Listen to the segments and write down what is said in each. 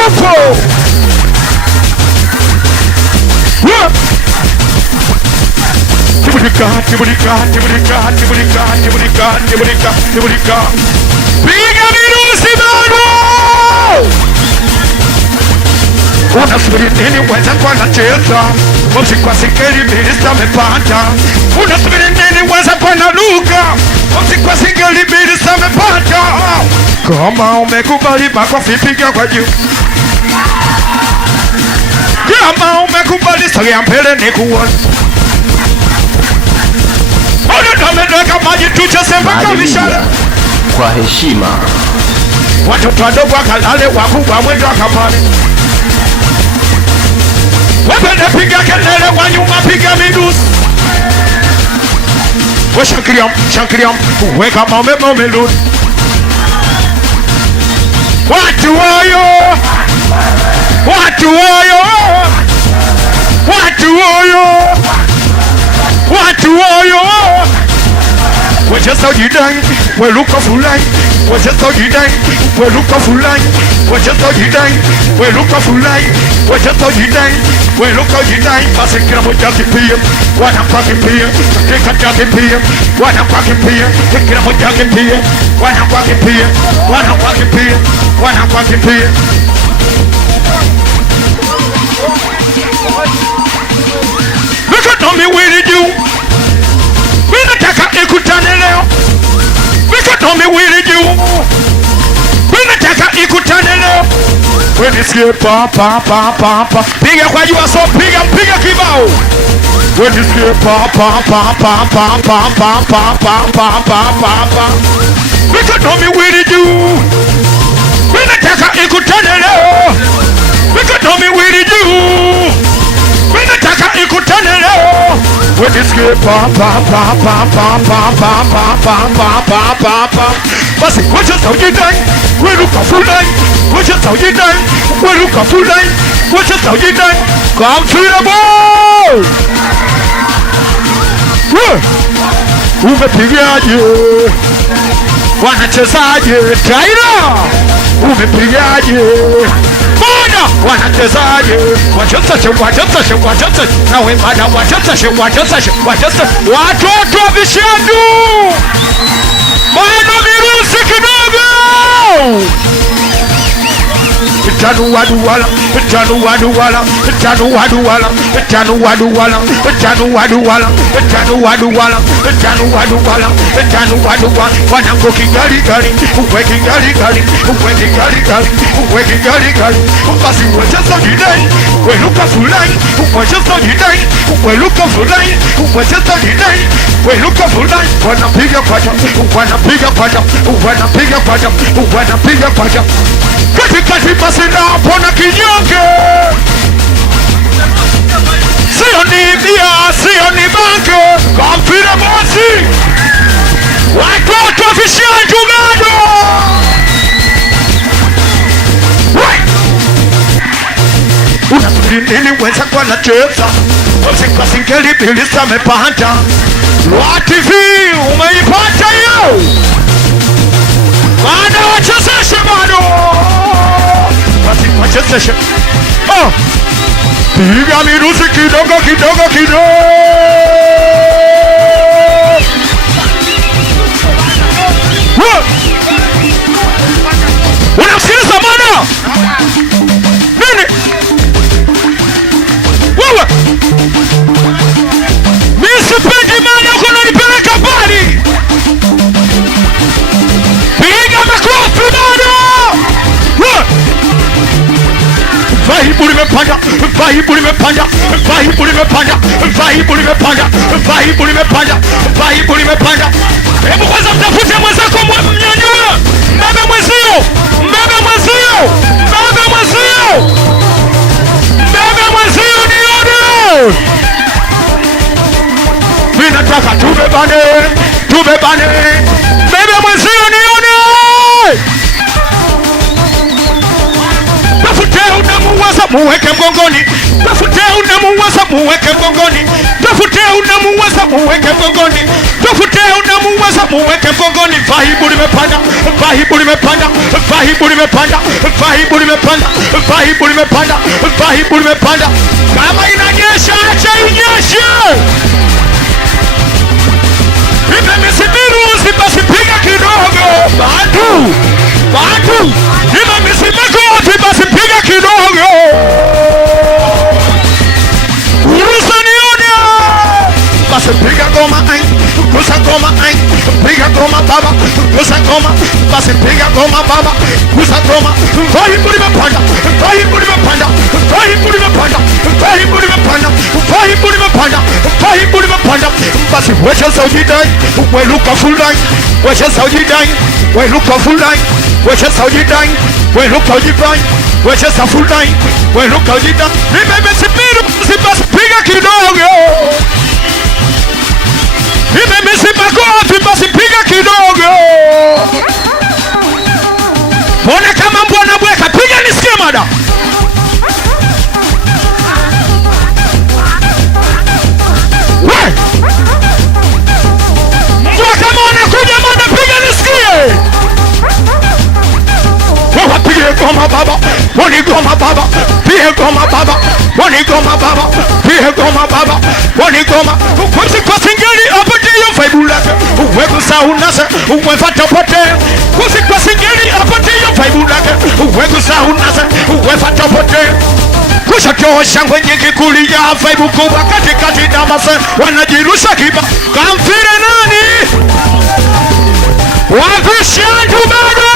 Tupo. Tibulika. Piga mirusi bado. Unasubiri nini wenzangu wanacheza? Mosi kwa singeli minista amepata. Unasubiri nini wenzangu wanaruka? Mosi kwa singeli minista amepata. Kama umekubali makofi piga kwa juu. Kama umekubali sogea mbele nikuone. Unataka maji tucheze mpaka mishale. Kwa heshima. Watoto wadogo wakalale, wakubwa mwendo wakapale. Wapende piga kelele, wanyuma piga midusi. Shankiria, weka mame ludi. Watu wayo. Wacheza ujidai, weluka fulani. Wacheza ujidai, weluka fulani. Wacheza ujidai, weluka fulani. Wacheza ujidai, weluka ujidai. Basi kila moja kimbia, wanakuwa kimbia. Kika kimbia, wanakuwa kimbia. Kila moja kimbia, wanakuwa kimbia. Wanakuwa kimbia, wanakuwa kimbia. Look at me with you. Mimi nataka ikutane leo. Look at me with you. Mimi nataka ikutane leo. Wewe nisikie pa. Piga kwa jua so piga kibao. Wewe nisikie pa. Look at me with you. Mimi nataka ikutane leo. Look at me with you. Mimi nataka ikutane leo. When it's good, pa. Basi, wacha sauti dai, weruka fulani. Wacha sauti dai, weruka fulani. Wacha sauti dai, come to the ball. Umepigaje? Wanachezaje? Taira. Umepigaje? Bana wanachezaje? Wacheza nawe bana wacheza watoto vishandu bana virusi kidogo. Tanu waduwala wanangu kigali basi wacheza jidai weluka fulani wacheza jidai weluka fulani wacheza jidai weluka fulani wanapiga kwacha katikati basi na pona kinyonge. Sio ni bia, sio ni banke. Kampira basi watoto vishandu gado. Unasubiri nini wenzako wanacheza? Kwa singeli bilisa amepata. Lwa TV umeipata hiyo? Bado wachezeshe bado. Basi wachezeshe. Piga mirusi kidogo. Unasikiliza mana? Nini? Wewe mimi sipendi mana uko unanipeleka mbali. Piga makofi bado. Vibe limepanda. Hebu kwanza mtafute mwenzako mnyanyua. Mbebe mwenzio. nione. Mimi nataka tubebane. Mbebe mwenzio nione. Tafute unamuweza muweke mgongoni. Vibe limepanda. limepanda, vibe limepanda, vibe limepanda, vibe limepanda, vibe limepanda. Kama inanyesha acha inyeshe. Nimemisibiruzi basi piga kidogo. Batu. Nimemisimakoti basi piga kidogo. Urusanione. Basi piga goma ai. Kusa goma ai. Piga goma baba. Kusa goma. Basi piga goma baba. Kusa goma. Vibe limepanda. Vibe limepanda. Vibe limepanda. Vibe limepanda. Vibe limepanda. Vibe limepanda. Basi wacha sauti dai. We look a full line. Wacha sauti dai. We look a full line. Wacha sauti dai. We look a full line. Wacha sa full line. We look a full line. Nimemisibiru basi piga kidogo. Nimemisimakoti basi piga kidogo. Mbona kama mbona bweka piga nisikie mada. We mbona kama unakuja mada piga nisikie. Wapige goma baba, wani goma baba, pige goma baba, wani goma baba, pige goma baba, wani goma. Kusi kwa singeli apate yo vibe lake, uwe kusaunasa, uwe fata pote. Kusi kwa singeli apate yo vibe lake, uwe kusaunasa, uwe fata pote. Kushoto shangwe nyingi kulia vibe kubwa katikati na masa wanajirusha kiba. Kamfire nani? Wavishandu bado.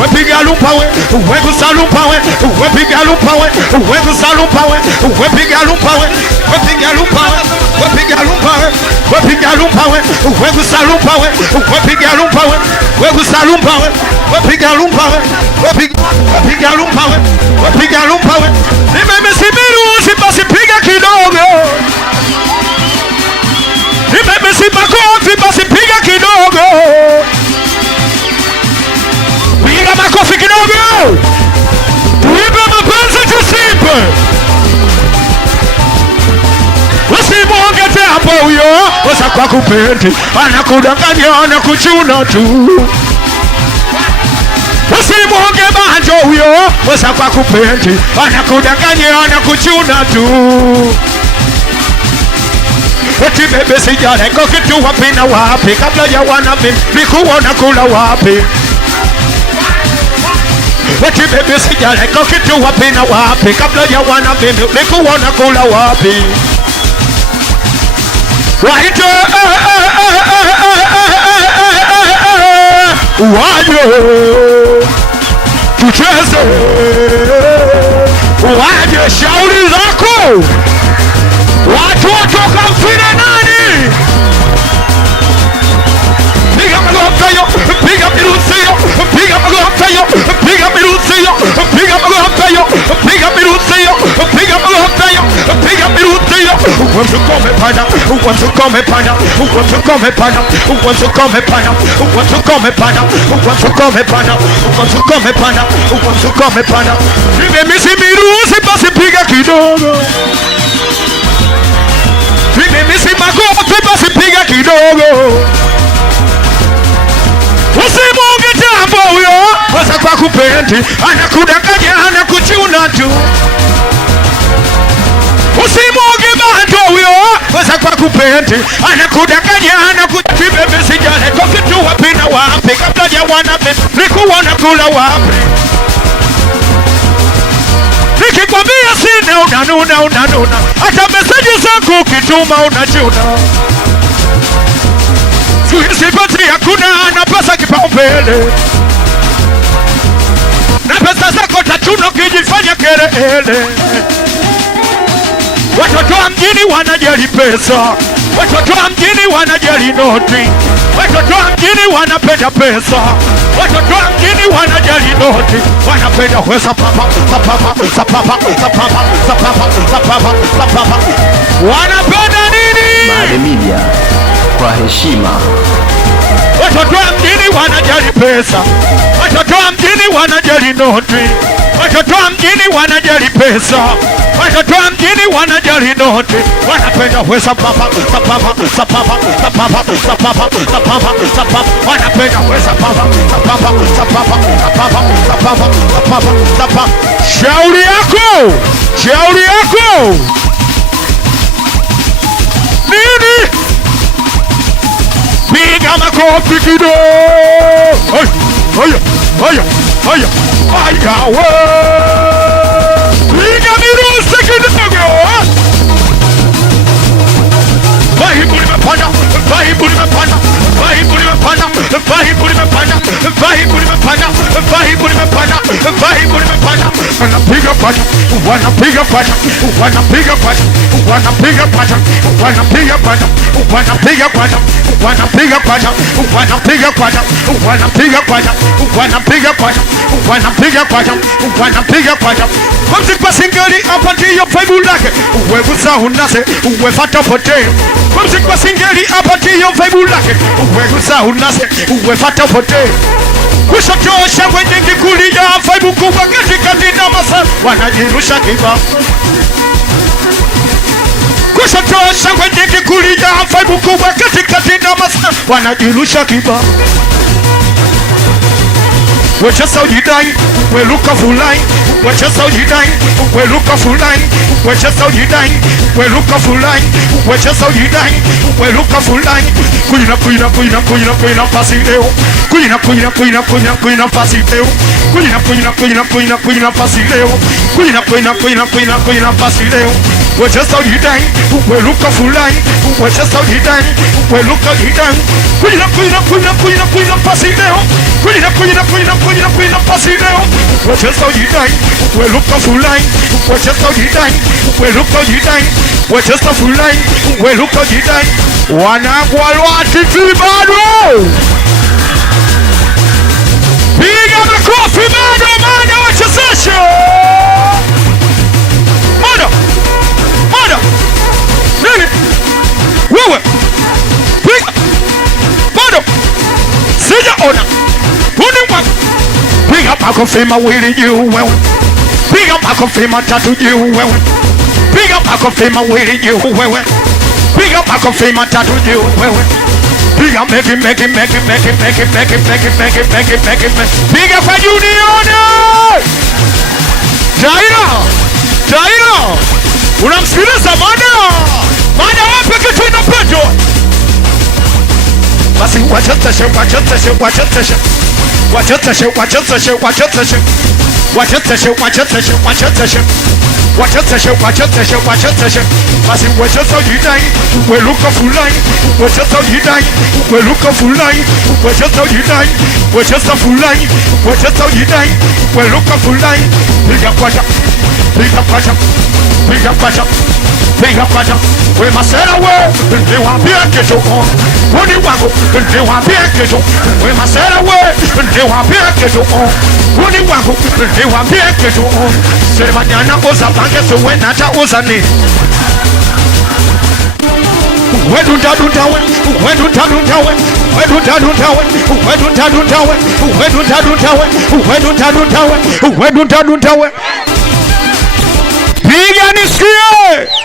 Wepiga lumpawe, wegu lumpawe, wepiga lumpawe, wegu lumpawe, wepiga lumpawe, wepiga lumpawe, wepiga lumpawe, wepiga lumpawe, wegu lumpawe, wepiga lumpawe, wegu lumpawe, wepiga lumpawe, wepiga lumpawe, wepiga lumpawe. Nimemisibiru usipasi piga kidogo. Nimemisimakoti basi piga kidogo. Piga makofi kidogo. Tuipe mapenzi tusipe. Usimuonge tembo huyo. Wasa kwa kupendi. Anakudanganya anakuchuna tu. Usimuonge banjo huyo. Wasa kwa kupendi. Anakudanganya anakuchuna tu. Eti bebe sijale kwa kitu wapi na wapi. Kabla ya wana mimi nikuona kula wapi. Eti bebe sijale kwa kitu wapi na wapi. Kabla ya wana mimi nikuona kula wapi. Waite waje tucheze. Waje shauri zako. Watoto kamfire nani? Piga magofeyo, piga mirusio, piga magofeyo, piga mirusio, piga magofeyo, piga mirusio, piga magofeyo, piga mirusio. Uwanzu come panda, uwanzu come panda, uwanzu come panda, uwanzu come panda, uwanzu come panda, uwanzu come panda, uwanzu come panda, uwanzu come panda. Nimemisibirusi basi piga kidogo. Nimemisimakoti basi piga kidogo. Usimuonge tembo huyo. Wasa kwa kupendi. Anakudanganya anakuchuna tu. Usimuonge banjo huyo. Wasa kwa kupendi. Anakudanganya anakuchuna. Bebe sijale kwa kitu wapi na wapi. Kabla ya wana nikuona kula wapi. Nikikwambia sina unanuna. Hata meseji zako ukituma unachuna. Sipati hakuna na pesa kipaumbele. Na pesa zako tachuna ukijifanya kelele. Watoto wa mjini wanajali pesa. Watoto wa mjini wanajali noti. Watoto wa mjini wanapenda pesa. Watoto wa mjini wanajali noti. Wanapenda pesa papa, papa, papa, papa, papa. Wanapenda nini? Made Media kwa heshima. Watoto wa mjini wanajali pesa. Watoto wa mjini wanajali noti. Watoto wa mjini wanajali pesa. watoto wa mjini wanajali noti, wanapenda wesa papa sapapa sapapa sapapa sapapa sapapa sapapa, wanapenda wesa papa sapapa sapapa sapapa sapapa sapapa sapapa. Shauri yako, shauri yako nini? Piga makofi kidogo. Haya, haya, haya, haya, haya. Piga mirusi kidogo. Vaibu limepanda, vaibu limepanda, vaibu limepanda, vaibu limepanda, vaibu limepanda, vaibu limepanda, vaibu limepanda. Wanapiga pacha, wanapiga pacha, wanapiga pacha, wanapiga pacha, wanapiga pacha, wanapiga pacha, wanapiga pacha, wanapiga pacha, wanapiga pacha, wanapiga pacha, wanapiga pacha, wanapiga pacha. Mziki singeli hapa ndiyo vibe lake, wewe unase, wewe fata pote. Mziki singeli hapa ndiyo vibe lake, wewe unase, wewe fata pote. Kushatosha wenye kulia vibe kubwa katikati na masa wanajirusha kiba. Kushatosha wenye kulia vibe kubwa katikati na masa wanajirusha kiba. Wachesa ujidai, weluka fulai. Wachesa ujidai, weluka fulai. Wachesa ujidai, weluka fulai. Wachesa ujidai, weluka fulai. Kuina kuina kuina kuina kuina pasi leo. Kuina kuina kuina kuina kuina pasi leo. Kuina kuina kuina kuina kuina pasi leo. Kuina kuina kuina kuina kuina pasi leo. Wachesa ujidai, weluka fulai. Wachesa ujidai, weluka ujidai. Kuina kuina kuina kuina kuina pasi leo. Kuina kuina kuina kuina kuina pasi leo. Wachesa ujidai, weluka fulai. Wachesa ujidai, weluka ujidai. Wachesa fulai, weluka ujidai. Wanagwalwa TV bado. Piga makofi bado maana wachezeshe. Mada. Mada. Nini? Wewe. Piga. Bado. Sijaona. Huni wako. Piga makofi mawili juu wewe. Piga makofi matatu juu wewe. Piga makofi mawili juu wewe. Piga makofi matatu juu wewe. Piga meki meki meki meki meki meki meki meki meki meki meki. Piga kwa juu nione. Taira. Taira. Unamsikiliza Mada. Mada wapi kitu inapendwa. Basi wachezeshe wachezeshe wachezeshe. Wachezeshe wachezeshe wachezeshe. Wachezeshe wachezeshe wachezeshe. Wachezeshe wachezeshe wachezeshe. Basi wacheza ujidai, weluka fulai. Wacheza ujidai, weluka fulai. Wacheza ujidai, wacheza fulai. Wacheza ujidai, weluka fulai. Piga kwacha, piga kwacha, piga kwacha, piga kwacha. We masera we, niwaambie kitu. Huni wangu, niwaambie kitu. We masera we, niwaambie kitu. Huni wangu, niwaambie kitu. Sema nyana uza bange suwe nata uza ni. Wedu dadu dawe, wedu dadu dawe, wedu dadu dawe, wedu dadu dawe, wedu dadu dawe, wedu dadu dawe, wedu dadu dawe. Piga nisikie.